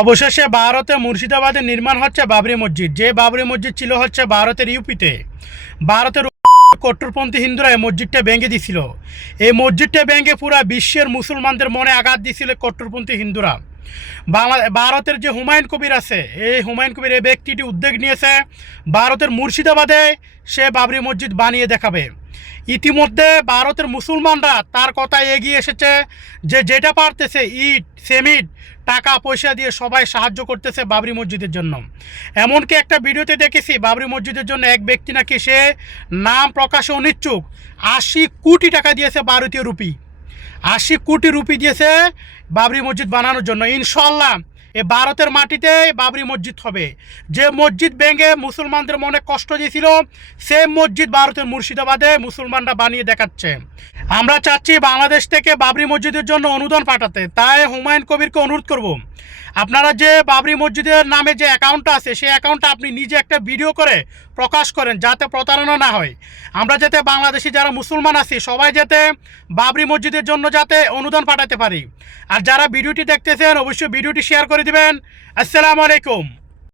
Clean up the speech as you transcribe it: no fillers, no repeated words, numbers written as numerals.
অবশেষে ভারতে মুর্শিদাবাদে নির্মাণ হচ্ছে বাবরি মসজিদ। যে বাবরি মসজিদ ছিল হচ্ছে ভারতের ইউপিতে। ভারতের কট্টরপন্থী হিন্দুরা এই মসজিদটা ভেঙে দিছিল। এই মসজিদটা ভেঙে পুরা বিশ্বের মুসলমানদের মনে আঘাত দিছিল কট্টরপন্থী হিন্দুরা। ভারতের যে হুমায়ুন কবির আছে, এই হুমায়ুন কবির এই ব্যক্তিটি উদ্যোগ নিয়েছে ভারতের মুর্শিদাবাদে সে বাবরি মসজিদ বানিয়ে দেখাবে। ইতিমধ্যে ভারতের মুসলমানরা তার কথায় এগিয়ে এসেছে যে যেটা পারতেছে ইট সেমিট টাকা পয়সা দিয়ে সবাই সাহায্য করতেছে বাবরি মসজিদের জন্য। এমনকি একটা ভিডিওতে দেখেছি বাবরি মসজিদের জন্য এক ব্যক্তি নাকি সে নাম প্রকাশে অনিচ্ছুক 80 কোটি টাকা দিয়েছে, ভারতীয় রুপি 80 কোটি রুপি দিয়েছে বাবরি মসজিদ বানানোর জন্য। ইনশাল্লাহ এ ভারতের মাটিতে বাবরি মসজিদ হবে। যে মসজিদ ভেঙে মুসলমানদের মনে কষ্ট দিয়েছিল সেই মসজিদ ভারতের মুর্শিদাবাদে মুসলমানরা বানিয়ে দেখাচ্ছে। আমরা চাচ্ছি বাংলাদেশ থেকে বাবরি মসজিদের জন্য অনুদান পাঠাতে। তাই হুমায়ুন কবিরকে অনুরোধ করব, আপনারা যে বাবরি মসজিদের নামে যে অ্যাকাউন্টটা আছে সেই অ্যাকাউন্টটা আপনি নিজে একটা ভিডিও করে প্রকাশ করেন, যাতে প্রতারণা না হয়। আমরা যাতে বাংলাদেশি যারা মুসলমান আছি সবাই যাতে বাবরি মসজিদের জন্য যাতে অনুদান পাঠাতে পারি। আর যারা ভিডিওটি দেখতেছেন অবশ্যই ভিডিওটি শেয়ার করে দিবেন। আসসালামু আলাইকুম।